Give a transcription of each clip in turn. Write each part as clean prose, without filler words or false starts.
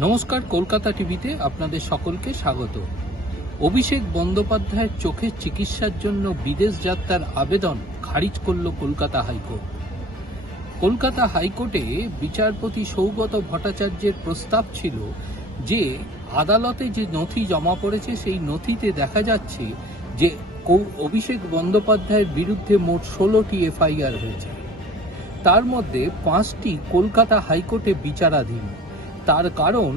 নমস্কার, কলকাতা টিভিতে আপনাদের সকলকে স্বাগত। অভিষেক বন্দ্যোপাধ্যায়ের চোখের চিকিৎসার জন্য বিদেশ যাত্রার আবেদন খারিজ করল কলকাতা হাইকোর্ট। কলকাতা হাইকোর্টে বিচারপতি সৌগত ভট্টাচার্যের প্রস্তাব ছিল যে আদালতে যে নথি জমা পড়েছে সেই নথিতে দেখা যাচ্ছে যে অভিষেক বন্দ্যোপাধ্যায়ের বিরুদ্ধে মোট 16টি এফআইআর হয়েছে। তার মধ্যে 5টি কলকাতা হাইকোর্টে বিচারাধীন। তার কারণ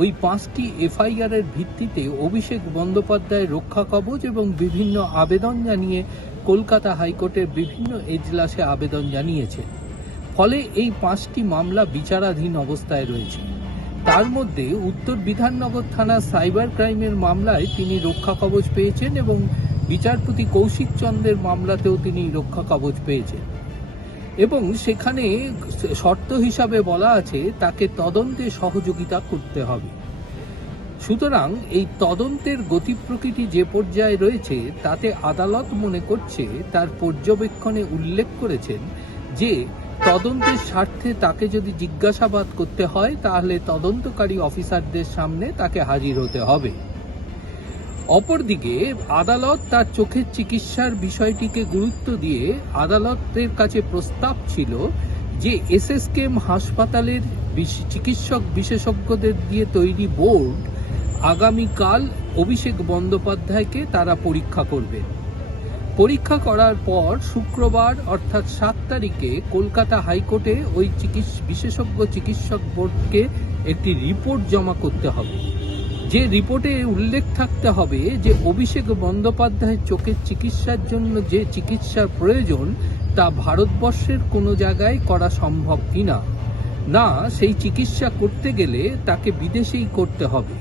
ওই 5টি এফআইআর এর ভিত্তিতে অভিষেক বন্দ্যোপাধ্যায় রক্ষা কবচ এবং বিভিন্ন আবেদন জানিয়ে কলকাতা হাইকোর্টের বিভিন্ন এজলাসে আবেদন জানিয়েছে। ফলে এই 5টি মামলা বিচারাধীন অবস্থায় রয়েছে। তার মধ্যে উত্তর বিধাননগর থানার সাইবার ক্রাইমের মামলায় তিনি রক্ষা কবচ পেয়েছেন এবং বিচারপতি কৌশিক চন্দ্রের মামলাতেও তিনি রক্ষা কবচ পেয়েছেন এবং সেখানে শর্ত হিসাবে বলা আছে তাকে তদন্তে সহযোগিতা করতে হবে। সুতরাং এই তদন্তের গতি প্রকৃতি যে পর্যায়ে রয়েছে তাতে আদালত মনে করছে, তার পর্যবেক্ষণে উল্লেখ করেছেন যে তদন্তের স্বার্থে তাকে যদি জিজ্ঞাসাবাদ করতে হয় তাহলে তদন্তকারী অফিসারদের সামনে তাকে হাজির হতে হবে। অপরদিকে আদালত তার চোখের চিকিৎসার বিষয়টিকে গুরুত্ব দিয়ে আদালতের কাছে প্রস্তাব ছিল যে এসএসকেএম হাসপাতালের চিকিৎসক বিশেষজ্ঞদের দিয়ে তৈরি বোর্ড আগামীকাল অভিষেক বন্দ্যোপাধ্যায়কে তারা পরীক্ষা করবে। পরীক্ষা করার পর শুক্রবার অর্থাৎ 7 তারিখে কলকাতা হাইকোর্টে ওই বিশেষজ্ঞ চিকিৎসক বোর্ডকে একটি রিপোর্ট জমা করতে হবে। যে রিপোর্টে উল্লেখ থাকতে হবে যে অভিষেক বন্দ্যোপাধ্যায়ের চোখের চিকিৎসার জন্য যে চিকিৎসার প্রয়োজন তা ভারতবর্ষের কোনো জায়গায় করা সম্ভব কিনা, না সেই চিকিৎসা করতে গেলে তাকে বিদেশেই করতে হবে।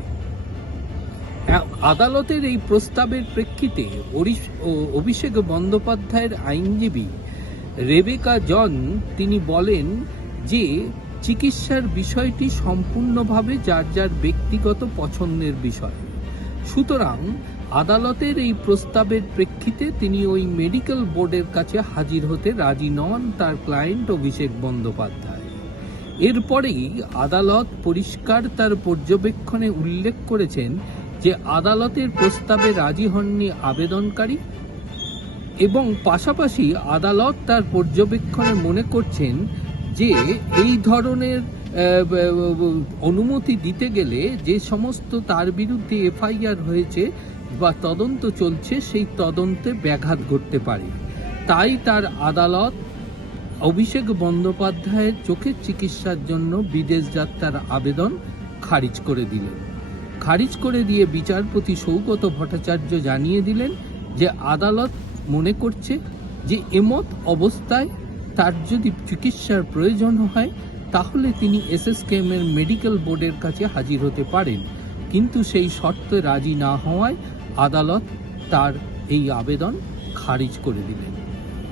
আদালতের এই প্রস্তাবের প্রেক্ষিতে অভিষেক বন্দ্যোপাধ্যায়ের আইনজীবী রেবেকা জন তিনি বলেন যে চিকিৎসার বিষয়টি সম্পূর্ণভাবে যার যার ব্যক্তিগত পছন্দের বিষয়। সুতরাং আদালতের এই প্রস্তাবের প্রেক্ষিতে তিনি ওই মেডিকেল বোর্ডের কাছে হাজির হতে রাজি নন তার ক্লায়েন্ট অভিষেক বন্দ্যোপাধ্যায়। এরপরেই আদালত পরিষ্কার তার পর্যবেক্ষণে উল্লেখ করেছেন যে আদালতের প্রস্তাবে রাজি হননি আবেদনকারী এবং পাশাপাশি আদালত তার পর্যবেক্ষণে মনে করছেন যে এই ধরনের অনুমতি দিতে গেলে যে সমস্ত তার বিরুদ্ধে এফআইআর হয়েছে বা তদন্ত চলছে সেই তদন্তে ব্যাঘাত ঘটতে পারে। তাই তার আদালত অভিষেক বন্দ্যোপাধ্যায়ের চোখের চিকিৎসার জন্য বিদেশ যাত্রার আবেদন খারিজ করে দিলেন। খারিজ করে দিয়ে বিচারপতি সৌগত ভট্টাচার্য জানিয়ে দিলেন যে আদালত মনে করছে যে এমত অবস্থায় তার যদি চিকিৎসার প্রয়োজন হয় তাহলে তিনি এসএসকেএম এর মেডিকেল বোর্ডের কাছে হাজির হতে পারেন, কিন্তু সেই শর্তে রাজি না হওয়ায় আদালত তার এই আবেদন খারিজ করে দিলেন।